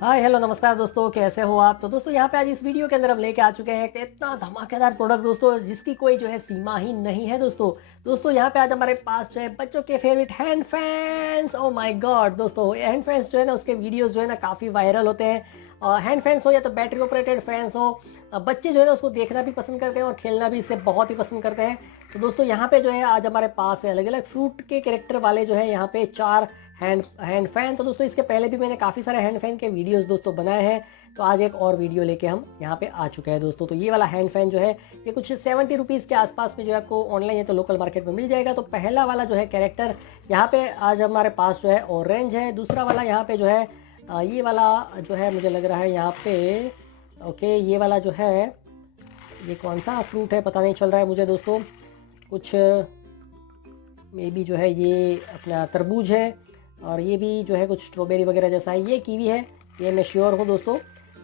Hi hello नमस्कार दोस्तों, कैसे हो आप। तो दोस्तों यहाँ पे आज इस वीडियो के अंदर हम लेके आ चुके हैं एक इतना धमाकेदार प्रोडक्ट दोस्तों, जिसकी कोई जो है सीमा ही नहीं है दोस्तों यहाँ पे आज हमारे पास जो है बच्चों के favourite hand fans. Oh my God दोस्तों, हैंड फैंस जो है ना, उसके वीडियोस जो है ना काफ़ी वायरल होते हैं। हैंड फैंस हो या तो बैटरी ऑपरेटेड फैंस हो, बच्चे जो है ना उसको देखना भी पसंद करते हैं और खेलना भी इससे बहुत ही पसंद करते हैं। तो दोस्तों यहाँ पे जो है आज हमारे पास है अलग अलग फ्रूट के कैरेक्टर वाले जो है यहाँ पे 4 हैंड फैन। तो दोस्तों इसके पहले भी मैंने काफ़ी सारे हैंड फैन के वीडियोस दोस्तों बनाए हैं, तो आज एक और वीडियो लेके हम यहाँ पे आ चुके हैं दोस्तों। तो ये वाला हैंड फैन जो है ये कुछ 70 रुपीज़ के आसपास में जो है आपको ऑनलाइन या तो लोकल मार्केट में मिल जाएगा। तो पहला वाला जो है कैरेक्टर यहाँ पे आज हमारे पास जो है ऑरेंज है। दूसरा वाला यहाँ पे जो है ये वाला जो है मुझे लग रहा है यहाँ पे, ओके ये वाला जो है ये कौन सा फ्रूट है पता नहीं चल रहा है मुझे दोस्तों, कुछ मे बी जो है ये अपना तरबूज है और ये भी जो है कुछ स्ट्रॉबेरी वगैरह जैसा है। ये कीवी है, ये मैं श्योर हूँ दोस्तों।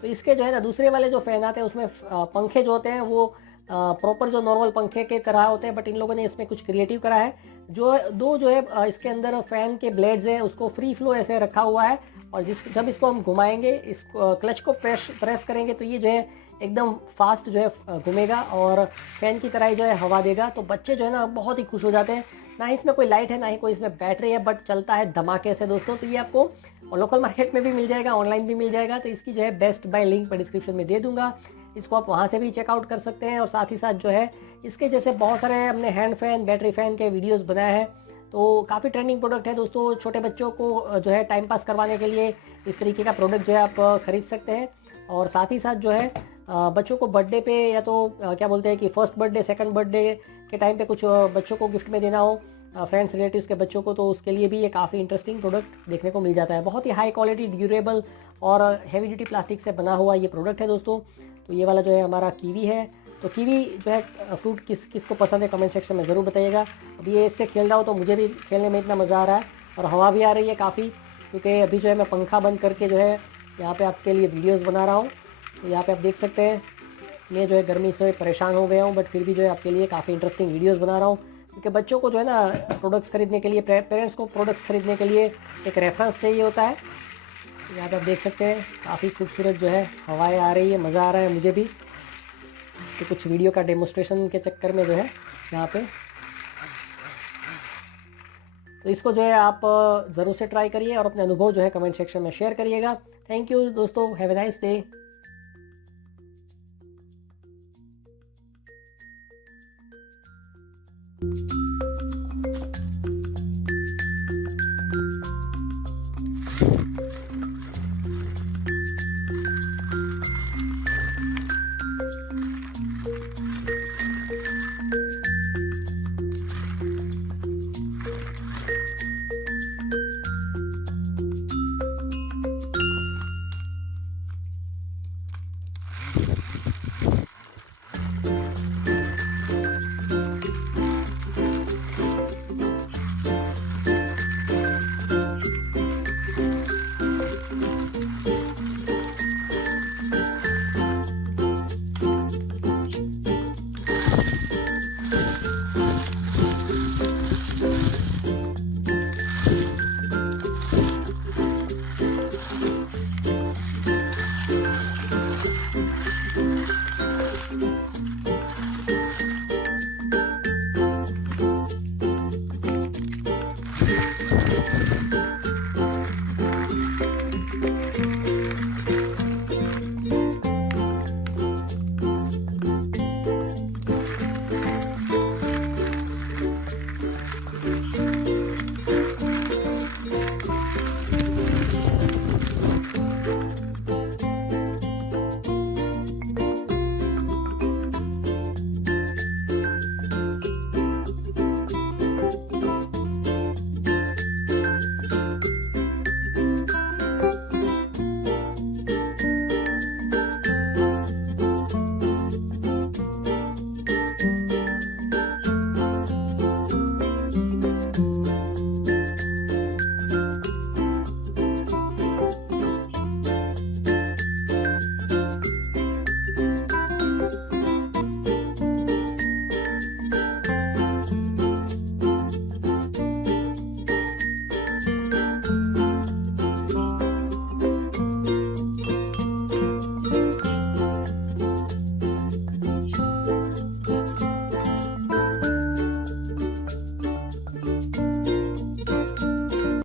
तो इसके जो है ना दूसरे वाले जो फैन आते हैं उसमें पंखे जो होते हैं वो प्रॉपर जो नॉर्मल पंखे के तरह होते हैं, बट इन लोगों ने इसमें कुछ क्रिएटिव करा है। जो दो जो है इसके अंदर फैन के ब्लेड्स हैं उसको फ्री फ्लो ऐसे रखा हुआ है, और जब इसको हम घुमाएंगे, इस क्लच को प्रेस करेंगे तो ये जो है एकदम फास्ट जो है घूमेगा और फैन की तरह ही जो है हवा देगा। तो बच्चे जो है ना बहुत ही खुश हो जाते हैं। ना ही इसमें कोई लाइट है ना ही कोई इसमें बैटरी है, बट चलता है धमाके से दोस्तों। तो ये आपको लोकल मार्केट में भी मिल जाएगा, ऑनलाइन भी मिल जाएगा। तो इसकी जो है बेस्ट बाय लिंक मैं डिस्क्रिप्शन में दे दूंगा, इसको आप वहाँ से भी चेकआउट कर सकते हैं। और साथ ही साथ जो है इसके जैसे बहुत सारे हमने हैंड फैन बैटरी फैन के वीडियोस बनाए हैं, तो काफ़ी ट्रेंडिंग प्रोडक्ट है दोस्तों। छोटे बच्चों को जो है टाइम पास करवाने के लिए इस तरीके का प्रोडक्ट जो है आप खरीद सकते हैं। और साथ ही साथ जो है बच्चों को बर्थडे पे या तो क्या बोलते हैं कि फर्स्ट बर्थडे सेकंड बर्थडे के टाइम पे कुछ बच्चों को गिफ्ट में देना हो, फ्रेंड्स रिलेटिव्स के बच्चों को, तो उसके लिए भी ये काफ़ी इंटरेस्टिंग प्रोडक्ट देखने को मिल जाता है। बहुत ही हाई क्वालिटी ड्यूरेबल और हैवी ड्यूटी प्लास्टिक से बना हुआ ये प्रोडक्ट है दोस्तों। तो ये वाला जो है हमारा कीवी है। तो कीवी जो है फ्रूट किसको पसंद है कमेंट सेक्शन में ज़रूर बताइएगा। अब ये इससे खेल रहा हूँ तो मुझे भी खेलने में इतना मज़ा आ रहा है और हवा भी आ रही है काफ़ी, क्योंकि अभी जो है मैं पंखा बंद करके जो है यहाँ पे आपके लिए वीडियोस बना रहा हूँ। तो यहाँ पे आप देख सकते हैं मैं जो है गर्मी से परेशान हो गया हूँ, बट फिर भी जो है आपके लिए काफ़ी इंटरेस्टिंग वीडियोस बना रहा हूँ, क्योंकि बच्चों को जो है ना प्रोडक्ट्स खरीदने के लिए, पेरेंट्स को प्रोडक्ट्स खरीदने के लिए एक रेफरेंस चाहिए होता है। यहाँ पे आप देख सकते हैं काफ़ी खूबसूरत जो है हवाएं आ रही है, मज़ा आ रहा है मुझे भी। तो कुछ वीडियो का डेमोस्ट्रेशन के चक्कर में जो है यहाँ पे, तो इसको जो है आप ज़रूर से ट्राई करिए और अपने अनुभव जो है कमेंट सेक्शन में शेयर करिएगा। थैंक यू दोस्तों, हैव ए नाइस डे।